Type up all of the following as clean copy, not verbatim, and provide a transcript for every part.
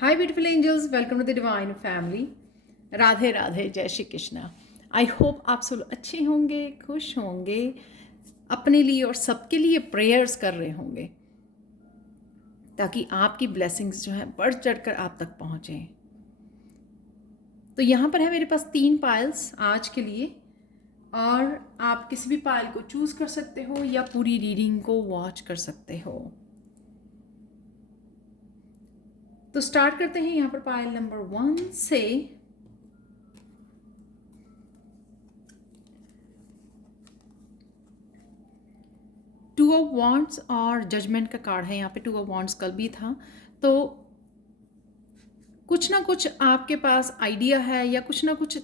Hi, beautiful angels. Welcome to the Divine Family. Radhe Radhe, जय Shri Krishna. I hope आप सब अच्छे होंगे, खुश होंगे, अपने लिए और सबके लिए प्रेयर्स कर रहे होंगे ताकि आपकी ब्लेसिंग्स जो है बढ़ चढ़कर आप तक पहुँचें। तो यहाँ पर है मेरे पास 3 पाइल्स आज के लिए, और आप किसी भी पाइल को चूज़ कर सकते हो या पूरी रीडिंग को वॉच कर सकते हो। तो स्टार्ट करते हैं यहाँ पर पाइल नंबर 1 से। टू ऑफ वॉन्ड्स और जजमेंट का कार्ड है यहाँ पे। टू ऑफ वॉन्ड्स कल भी था। तो कुछ ना कुछ आपके पास आइडिया है या कुछ ना कुछ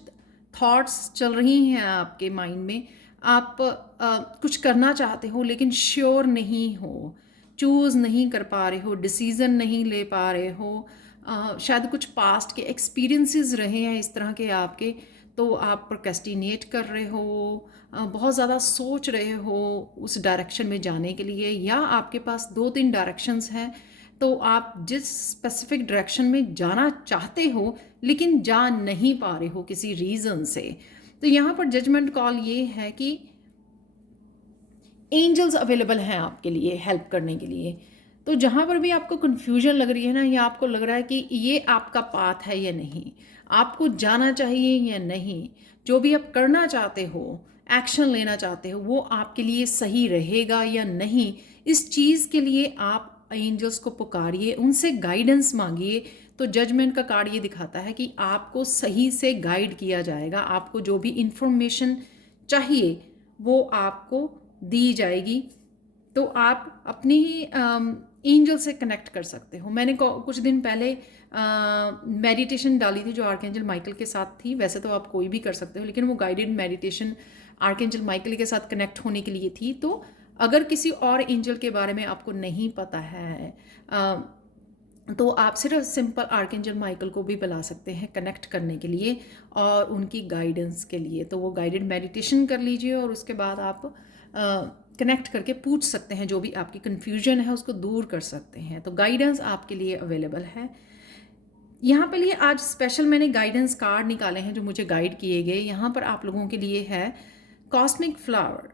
थॉट्स चल रही हैं आपके माइंड में। आप कुछ करना चाहते हो लेकिन श्योर नहीं हो, चूज़ नहीं कर पा रहे हो, डिसीज़न नहीं ले पा रहे हो। शायद कुछ पास्ट के एक्सपीरियंसेस रहे हैं इस तरह के आपके, तो आप प्रोक्रेस्टिनेट कर रहे हो, बहुत ज़्यादा सोच रहे हो उस डायरेक्शन में जाने के लिए, या आपके पास 2-3 डायरेक्शंस हैं तो आप जिस स्पेसिफिक डायरेक्शन में जाना चाहते हो लेकिन जा नहीं पा रहे हो किसी रीज़न से। तो यहाँ पर जजमेंट कॉल ये है कि एंजल्स अवेलेबल हैं आपके लिए हेल्प करने के लिए। तो जहाँ पर भी आपको कन्फ्यूजन लग रही है ना, या आपको लग रहा है कि ये आपका पाथ है या नहीं, आपको जाना चाहिए या नहीं, जो भी आप करना चाहते हो, एक्शन लेना चाहते हो, वो आपके लिए सही रहेगा या नहीं, इस चीज़ के लिए आप एंजल्स को पुकारिए, उनसे गाइडेंस मांगिए। तो जजमेंट का कार्ड ये दिखाता है कि आपको सही से गाइड किया जाएगा, आपको जो भी इंफॉर्मेशन चाहिए वो आपको दी जाएगी। तो आप अपनी ही एंजल से कनेक्ट कर सकते हो। मैंने कुछ दिन पहले मेडिटेशन डाली थी जो आर्कएंजल माइकल के साथ थी। वैसे तो आप कोई भी कर सकते हो, लेकिन वो गाइडेड मेडिटेशन आर्कएंजल माइकल के साथ कनेक्ट होने के लिए थी। तो अगर किसी और एंजल के बारे में आपको नहीं पता है तो आप सिर्फ सिंपल आर्कएंजल माइकल को भी बुला सकते हैं कनेक्ट करने के लिए और उनकी गाइडेंस के लिए। तो वो गाइडेड मेडिटेशन कर लीजिए और उसके बाद आप कनेक्ट करके पूछ सकते हैं, जो भी आपकी कन्फ्यूजन है उसको दूर कर सकते हैं। तो गाइडेंस आपके लिए अवेलेबल है। यहाँ पे लिए आज स्पेशल मैंने गाइडेंस कार्ड निकाले हैं जो मुझे गाइड किए गए। यहाँ पर आप लोगों के लिए है कॉस्मिक फ्लावर,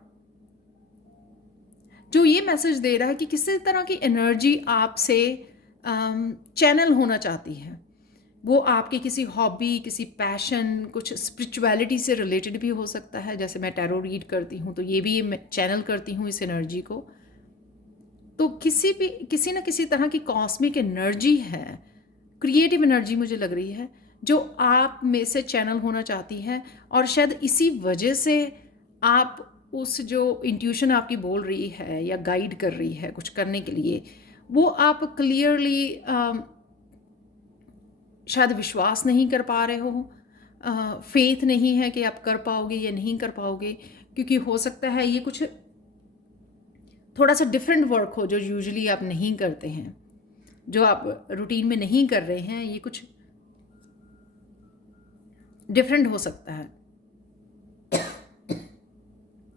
जो ये मैसेज दे रहा है कि किसी तरह की एनर्जी आपसे चैनल होना चाहती है। वो आपकी किसी हॉबी, किसी पैशन, कुछ स्पिरिचुअलिटी से रिलेटेड भी हो सकता है। जैसे मैं टैरो रीड करती हूँ तो ये भी मैं चैनल करती हूँ इस एनर्जी को। तो किसी ना किसी तरह की कॉस्मिक एनर्जी है, क्रिएटिव एनर्जी मुझे लग रही है, जो आप में से चैनल होना चाहती है। और शायद इसी वजह से आप उस जो इंट्यूशन आपकी बोल रही है या गाइड कर रही है कुछ करने के लिए, वो आप क्लियरली शायद विश्वास नहीं कर पा रहे हो, फेथ नहीं है कि आप कर पाओगे या नहीं कर पाओगे। क्योंकि हो सकता है ये कुछ थोड़ा सा डिफरेंट वर्क हो जो यूजुअली आप नहीं करते हैं, जो आप रूटीन में नहीं कर रहे हैं, ये कुछ डिफरेंट हो सकता है।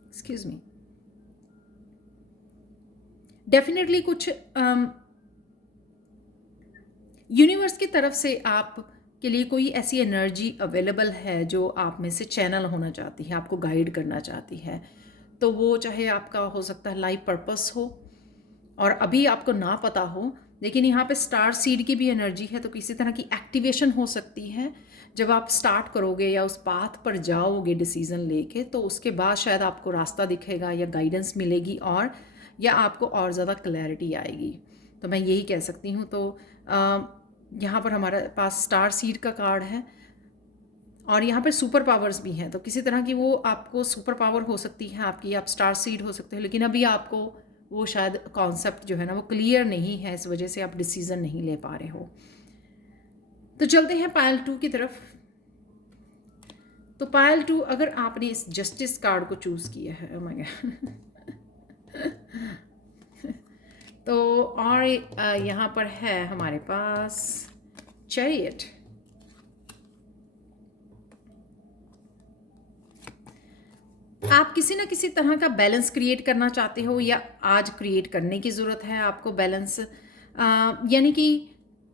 Excuse me. डेफिनेटली कुछ यूनिवर्स की तरफ से आप के लिए कोई ऐसी एनर्जी अवेलेबल है जो आप में से चैनल होना चाहती है, आपको गाइड करना चाहती है। तो वो चाहे आपका हो सकता है लाइफ पर्पस हो और अभी आपको ना पता हो, लेकिन यहाँ पे स्टार सीड की भी एनर्जी है। तो किसी तरह की एक्टिवेशन हो सकती है जब आप स्टार्ट करोगे या उस पाथ पर जाओगे डिसीज़न लेके, तो उसके बाद शायद आपको रास्ता दिखेगा या गाइडेंस मिलेगी, और या आपको और ज़्यादा क्लैरिटी आएगी। तो मैं यही कह सकती हूँ। तो यहाँ पर हमारे पास स्टार सीड का कार्ड है और यहाँ पर सुपर पावर्स भी हैं। तो किसी तरह की वो आपको सुपर पावर हो सकती है आपकी, आप स्टार सीड हो सकते हो, लेकिन अभी आपको वो शायद कॉन्सेप्ट जो है ना वो क्लियर नहीं है, इस वजह से आप डिसीज़न नहीं ले पा रहे हो। तो चलते हैं पायल 2 की तरफ। तो पायल 2, अगर आपने इस जस्टिस कार्ड को चूज़ किया है, oh my God तो और यहाँ पर है हमारे पास चैरियट। आप किसी ना किसी तरह का बैलेंस क्रिएट करना चाहते हो या आज क्रिएट करने की ज़रूरत है आपको बैलेंस। यानी कि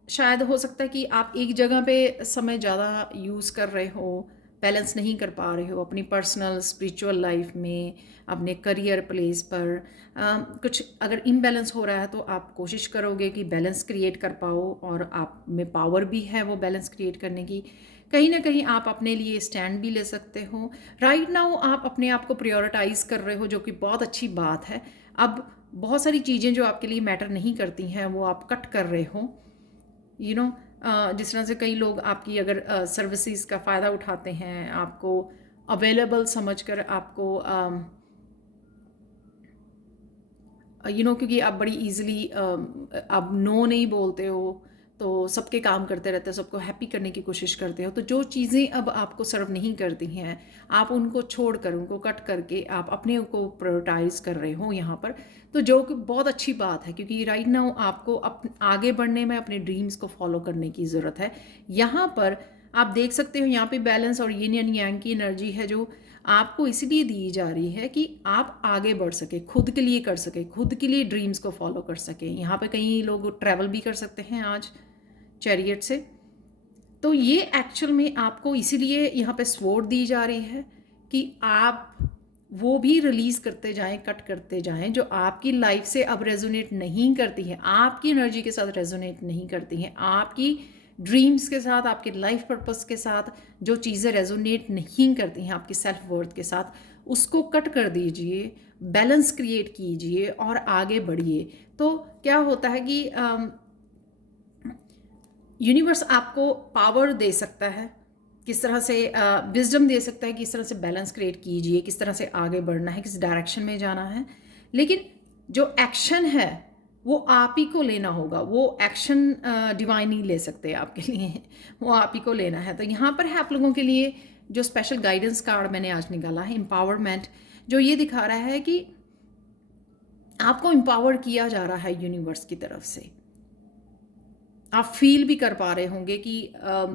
शायद हो सकता है कि आप एक जगह पे समय ज़्यादा यूज़ कर रहे हो, बैलेंस नहीं कर पा रहे हो अपनी पर्सनल स्पिरिचुअल लाइफ में, अपने करियर प्लेस पर। कुछ अगर इम्बैलेंस हो रहा है तो आप कोशिश करोगे कि बैलेंस क्रिएट कर पाओ, और आप में पावर भी है वो बैलेंस क्रिएट करने की। कहीं ना कहीं आप अपने लिए स्टैंड भी ले सकते हो। राइट नाउ आप अपने आप को प्रायोरिटाइज कर रहे हो, जो कि बहुत अच्छी बात है। अब बहुत सारी चीज़ें जो आपके लिए मैटर नहीं करती हैं वो आप कट कर रहे हो, यू नो। जिस तरह से कई लोग आपकी अगर सर्विसेज का फ़ायदा उठाते हैं, आपको अवेलेबल समझकर आपको क्योंकि आप बड़ी इजीली आप नो नहीं बोलते हो, तो सबके काम करते रहते हो, सबको हैप्पी करने की कोशिश करते हो। तो जो चीज़ें अब आपको सर्व नहीं करती हैं, आप उनको छोड़कर, उनको कट करके आप अपने को प्रायोरिटाइज कर रहे हो यहाँ पर। तो जो कि बहुत अच्छी बात है, क्योंकि राइट नाउ आपको आगे बढ़ने में अपने ड्रीम्स को फॉलो करने की ज़रूरत है। यहाँ पर आप देख सकते हो, यहाँ पे बैलेंस और यिन एंड यांग की एनर्जी है, जो आपको इसलिए दी जा रही है कि आप आगे बढ़ सके, खुद के लिए कर सके, खुद के लिए ड्रीम्स को फॉलो कर सके। यहाँ पे कई लोग ट्रैवल भी कर सकते हैं आज चैरियट से। तो ये एक्चुअल में आपको इसीलिए यहाँ पे स्वॉर्ड दी जा रही है कि आप वो भी रिलीज करते जाएं, कट करते जाएं जो आपकी लाइफ से अब रेजोनेट नहीं करती हैं, आपकी एनर्जी के साथ रेजोनेट नहीं करती हैं, आपकी ड्रीम्स के साथ, आपके लाइफ पर्पस के साथ जो चीज़ें रेजोनेट नहीं करती हैं आपकी सेल्फ वर्थ के साथ, उसको कट कर दीजिए, बैलेंस क्रिएट कीजिए और आगे बढ़िए। तो क्या होता है कि यूनिवर्स आपको पावर दे सकता है, किस तरह से विजडम दे सकता है, किस तरह से बैलेंस क्रिएट कीजिए, किस तरह से आगे बढ़ना है, किस डायरेक्शन में जाना है। लेकिन जो एक्शन है वो आप ही को लेना होगा। वो एक्शन डिवाइन नहीं ले सकते आपके लिए, वो आप ही को लेना है। तो यहाँ पर है आप लोगों के लिए जो स्पेशल गाइडेंस कार्ड मैंने आज निकाला है, एम्पावरमेंट, जो ये दिखा रहा है कि आपको एम्पावर किया जा रहा है यूनिवर्स की तरफ से। आप फील भी कर पा रहे होंगे कि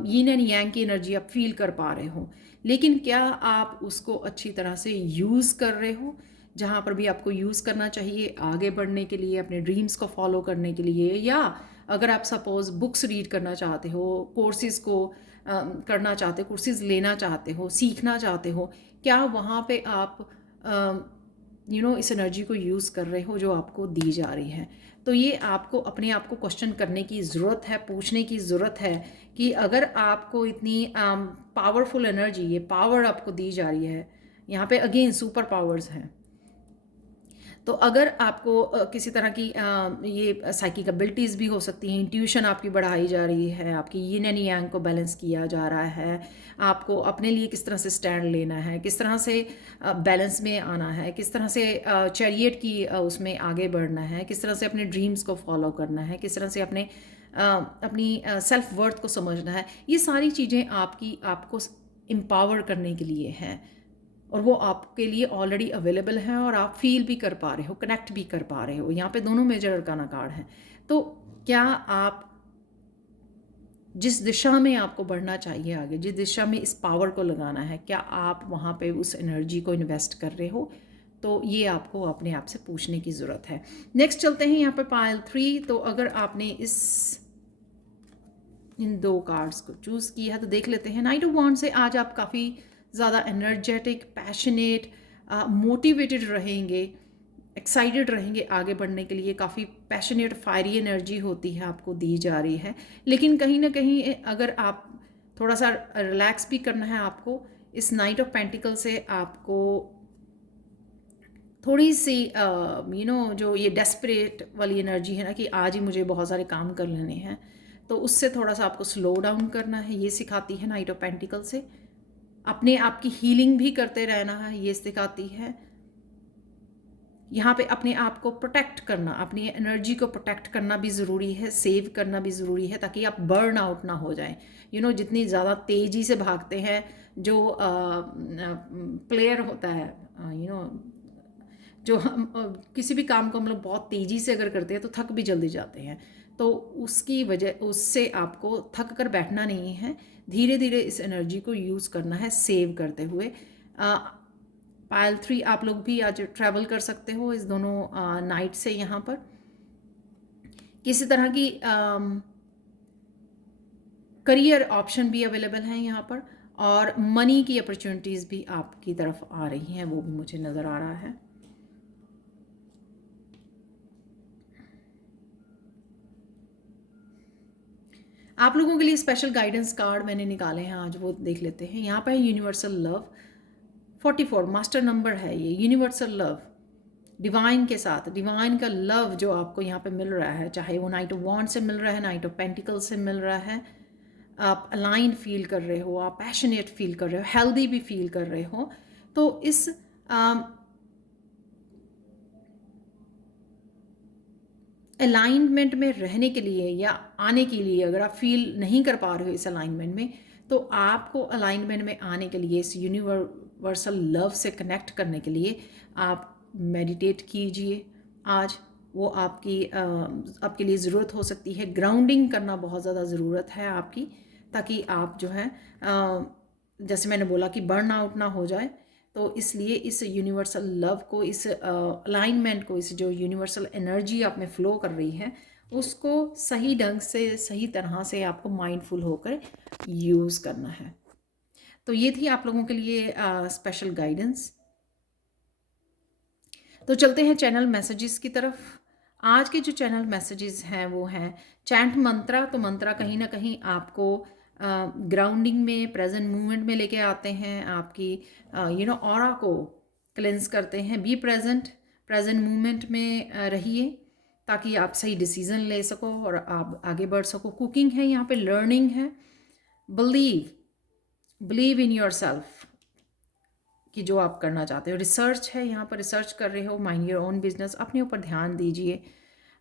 यिन एंड यांग की एनर्जी आप फील कर पा रहे हो, लेकिन क्या आप उसको अच्छी तरह से यूज़ कर रहे हो? जहाँ पर भी आपको यूज़ करना चाहिए आगे बढ़ने के लिए, अपने ड्रीम्स को फॉलो करने के लिए, या अगर आप सपोज़ बुक्स रीड करना चाहते हो, कोर्सेज़ को करना चाहते हो, कोर्सेज़ लेना चाहते हो, सीखना चाहते हो, क्या वहाँ पे आप इस एनर्जी को यूज़ कर रहे हो जो आपको दी जा रही है? तो ये आपको अपने आप को क्वेश्चन करने की ज़रूरत है, पूछने की ज़रूरत है कि अगर आपको इतनी पावरफुल एनर्जी, ये पावर आपको दी जा रही है, यहाँ पे अगेन सुपर पावर्स हैं। तो अगर आपको किसी तरह की ये साइकिक एबिलिटीज़ भी हो सकती हैं, इंट्यूशन आपकी बढ़ाई जा रही है, आपकी यिन एंड यांग को बैलेंस किया जा रहा है, आपको अपने लिए किस तरह से स्टैंड लेना है, किस तरह से बैलेंस में आना है, किस तरह से चैरियट की उसमें आगे बढ़ना है, किस तरह से अपने ड्रीम्स को फॉलो करना है, किस तरह से अपनी सेल्फ वर्थ को समझना है, ये सारी चीज़ें आपको एम्पावर करने के लिए हैं, और वो आपके लिए ऑलरेडी अवेलेबल हैं और आप फील भी कर पा रहे हो, कनेक्ट भी कर पा रहे हो। यहाँ पे दोनों मेजर अरकाना कार्ड हैं। तो क्या आप जिस दिशा में आपको बढ़ना चाहिए आगे, जिस दिशा में इस पावर को लगाना है, क्या आप वहाँ पे उस एनर्जी को इन्वेस्ट कर रहे हो? तो ये आपको अपने आप से पूछने की ज़रूरत है। नेक्स्ट चलते हैं यहाँ पर पाइल 3। तो अगर आपने इन 2 कार्ड्स को चूज़ किया है तो देख लेते हैं। नाइट ऑफ वॉन्ड से आज आप काफ़ी ज़्यादा एनर्जेटिक, पैशनेट, मोटिवेटेड रहेंगे, एक्साइटेड रहेंगे आगे बढ़ने के लिए। काफ़ी पैशनेट, फायरी एनर्जी होती है, आपको दी जा रही है। लेकिन कहीं ना कहीं अगर आप थोड़ा सा रिलैक्स भी करना है आपको, इस नाइट ऑफ पेंटिकल से आपको थोड़ी सी जो ये डेस्परेट वाली एनर्जी है ना, कि आज ही मुझे बहुत सारे काम कर लेने हैं, तो उससे थोड़ा सा आपको स्लो डाउन करना है, ये सिखाती है नाइट ऑफ पेंटिकल से। अपने आप की हीलिंग भी करते रहना है, ये सिखाती है। यहाँ पे अपने आप को प्रोटेक्ट करना, अपनी एनर्जी को प्रोटेक्ट करना भी ज़रूरी है, सेव करना भी ज़रूरी है, ताकि आप बर्न आउट ना हो जाएं। जितनी ज़्यादा तेज़ी से भागते हैं जो प्लेयर होता है, जो हम किसी भी काम को हम लोग बहुत तेज़ी से अगर करते हैं तो थक भी जल्दी जाते हैं। तो उसकी वजह, उससे आपको थक कर बैठना नहीं है, धीरे धीरे इस एनर्जी को यूज़ करना है, सेव करते हुए। पाइल 3 आप लोग भी आज ट्रैवल कर सकते हो इस दोनों नाइट से। यहाँ पर किसी तरह की करियर ऑप्शन भी अवेलेबल हैं यहाँ पर, और मनी की अपॉर्चुनिटीज़ भी आपकी तरफ आ रही हैं, वो भी मुझे नज़र आ रहा है। आप लोगों के लिए स्पेशल गाइडेंस कार्ड मैंने निकाले हैं आज, वो देख लेते हैं। यहाँ पर है यूनिवर्सल लव 44, मास्टर नंबर है ये, यूनिवर्सल लव डिवाइन के साथ, डिवाइन का लव जो आपको यहाँ पे मिल रहा है, चाहे वो नाइट ऑफ वॉन्ड से मिल रहा है, नाइट ऑफ पेंटिकल से मिल रहा है, आप अलाइन फील कर रहे हो, आप पैशनेट फील कर रहे हो, हेल्दी भी फील कर रहे हो, तो इस अलाइनमेंट में रहने के लिए या आने के लिए, अगर आप फील नहीं कर पा रहे हो इस अलाइनमेंट में, तो आपको अलाइनमेंट में आने के लिए, इस यूनिवर्सल लव से कनेक्ट करने के लिए आप मेडिटेट कीजिए आज। वो आपके लिए ज़रूरत हो सकती है। ग्राउंडिंग करना बहुत ज़्यादा ज़रूरत है आपकी, ताकि आप जो है जैसे मैंने बोला कि बर्न आउट ना हो जाए। तो इसलिए इस यूनिवर्सल लव को, इस अलाइनमेंट को, इस जो यूनिवर्सल एनर्जी आप में फ़्लो कर रही है, उसको सही ढंग से, सही तरह से आपको माइंडफुल होकर यूज़ करना है। तो ये थी आप लोगों के लिए स्पेशल गाइडेंस। तो चलते हैं चैनल मैसेजेस की तरफ। आज के जो चैनल मैसेजेस हैं वो हैं चैंट मंत्रा। तो मंत्रा कहीं ना कहीं आपको ग्राउंडिंग में, प्रेजेंट मूवमेंट में लेके आते हैं, आपकी ऑरा को क्लेंस करते हैं। बी प्रेजेंट, प्रेजेंट मूवमेंट में रहिए, ताकि आप सही डिसीजन ले सको और आप आगे बढ़ सको। कुकिंग है यहाँ पे, लर्निंग है। बिलीव इन योर सेल्फ कि जो आप करना चाहते हो। रिसर्च है यहाँ पर, रिसर्च कर रहे हो, माइंड योर ओन बिजनेस, अपने ऊपर ध्यान दीजिए,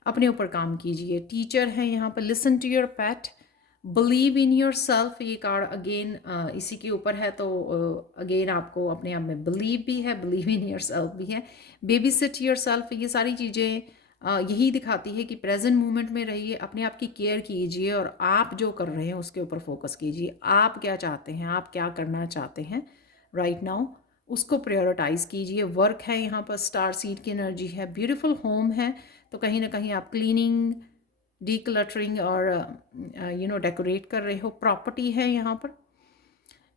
अपने ऊपर काम कीजिए। टीचर है यहाँ पर, listen to your pet, believe in your self. ये कार्ड अगेन इसी के ऊपर है, तो अगेन आपको अपने आप में बिलीव भी है, बिलीव इन योर सेल्फ भी है। बेबी सिट योर सेल्फ, ये सारी चीज़ें यही दिखाती है कि प्रेजेंट मोमेंट में रहिए, अपने आप की केयर कीजिए और आप जो कर रहे हैं उसके ऊपर फोकस कीजिए। आप क्या चाहते हैं, आप क्या करना चाहते हैं राइट नाउ, उसको प्रायोरिटाइज़ कीजिए। वर्क है यहाँ पर, स्टार सीड की एनर्जी है। ब्यूटीफुल होम है, तो कहीं ना कहीं आप क्लीनिंग, डीक्लटरिंग और डेकोरेट कर रहे हो। प्रॉपर्टी है यहाँ पर।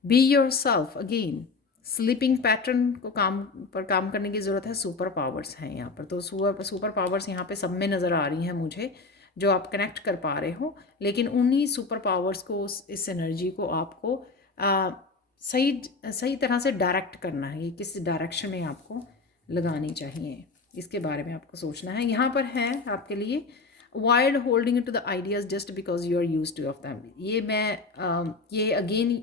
Be your self, again sleeping pattern को काम करने की ज़रूरत है। सुपर पावर्स हैं यहाँ पर, तो सुपर पावर्स यहाँ पे सब में नज़र आ रही हैं मुझे, जो आप कनेक्ट कर पा रहे हो। लेकिन उन्हीं सुपर पावर्स को, इस एनर्जी को आपको सही तरह से डायरेक्ट करना है। ये किस डायरेक्शन में आपको लगानी चाहिए, इसके बारे में आपको सोचना है। यहाँ पर है आपके लिए wild holding to the ideas just because you are use to of them. ये अगेन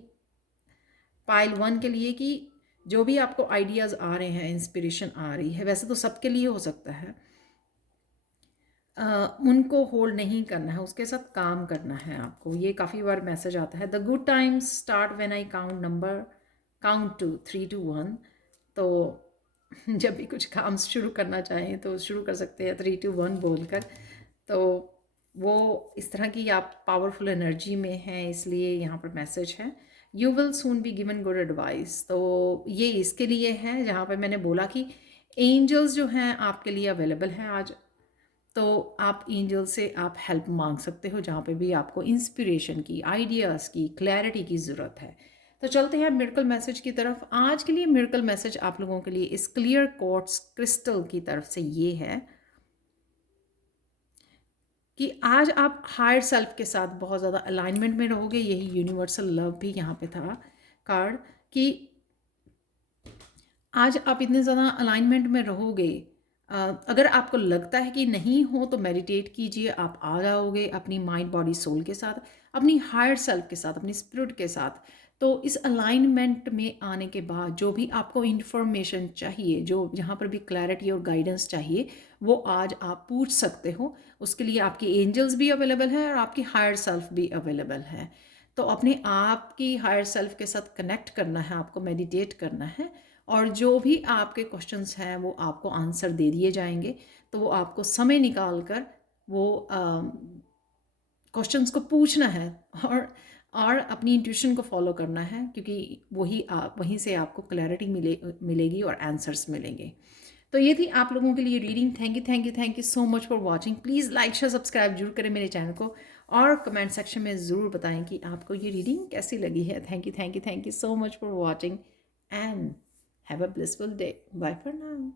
पाइल 1 के लिए, कि जो भी आपको आइडियाज़ आ रहे हैं, इंस्पिरेशन आ रही है, वैसे तो सबके लिए हो सकता है, उनको होल्ड नहीं करना है, उसके साथ काम करना है आपको। ये काफ़ी बार मैसेज आता है, the good times start when I count to 3 to 1। तो जब भी कुछ काम शुरू करना चाहें तो शुरू कर सकते हैं 3 to 1 बोलकर। तो वो इस तरह की आप पावरफुल एनर्जी में हैं, इसलिए यहाँ पर मैसेज है you will soon be given good advice. तो ये इसके लिए है जहाँ पर मैंने बोला कि एंजल्स जो हैं आपके लिए अवेलेबल हैं आज। तो आप एंजल से आप हेल्प मांग सकते हो, जहाँ पे भी आपको इंस्पिरेशन की, आइडियाज़ की, क्लैरिटी की ज़रूरत है। तो चलते हैं मिरेकल मैसेज की तरफ। आज के लिए मिरेकल मैसेज आप लोगों के लिए इस क्लियर क्वार्ट्ज क्रिस्टल की तरफ से ये है कि आज आप हायर सेल्फ के साथ बहुत ज़्यादा अलाइनमेंट में रहोगे। यही यूनिवर्सल लव भी यहाँ पे था कार्ड, कि आज आप इतने ज़्यादा अलाइनमेंट में रहोगे। अगर आपको लगता है कि नहीं हो तो मेडिटेट कीजिए, आप आ जाओगे अपनी माइंड, बॉडी, सोल के साथ, अपनी हायर सेल्फ के साथ, अपनी स्पिरिट के साथ। तो इस अलाइनमेंट में आने के बाद जो भी आपको इन्फॉर्मेशन चाहिए, जो जहाँ पर भी क्लैरिटी और गाइडेंस चाहिए, वो आज आप पूछ सकते हो। उसके लिए आपकी एंजल्स भी अवेलेबल है और आपकी हायर सेल्फ भी अवेलेबल है। तो अपने आप की हायर सेल्फ के साथ कनेक्ट करना है, आपको मेडिटेट करना है, और जो भी आपके क्वेश्चंस हैं वो आपको आंसर दे दिए जाएंगे। तो वो आपको समय निकाल कर वो क्वेश्चंस को पूछना है और अपनी इंट्यूशन को फॉलो करना है, क्योंकि वहीं से आपको क्लैरिटी मिलेगी और आंसर्स मिलेंगे। तो ये थी आप लोगों के लिए reading. Thank you so much for watching. Please like share subscribe जरूर करें मेरे चैनल को, और कमेंट सेक्शन में ज़रूर बताएं कि आपको ये रीडिंग कैसी लगी है। Thank you so much for watching and have a blissful day. Bye for now.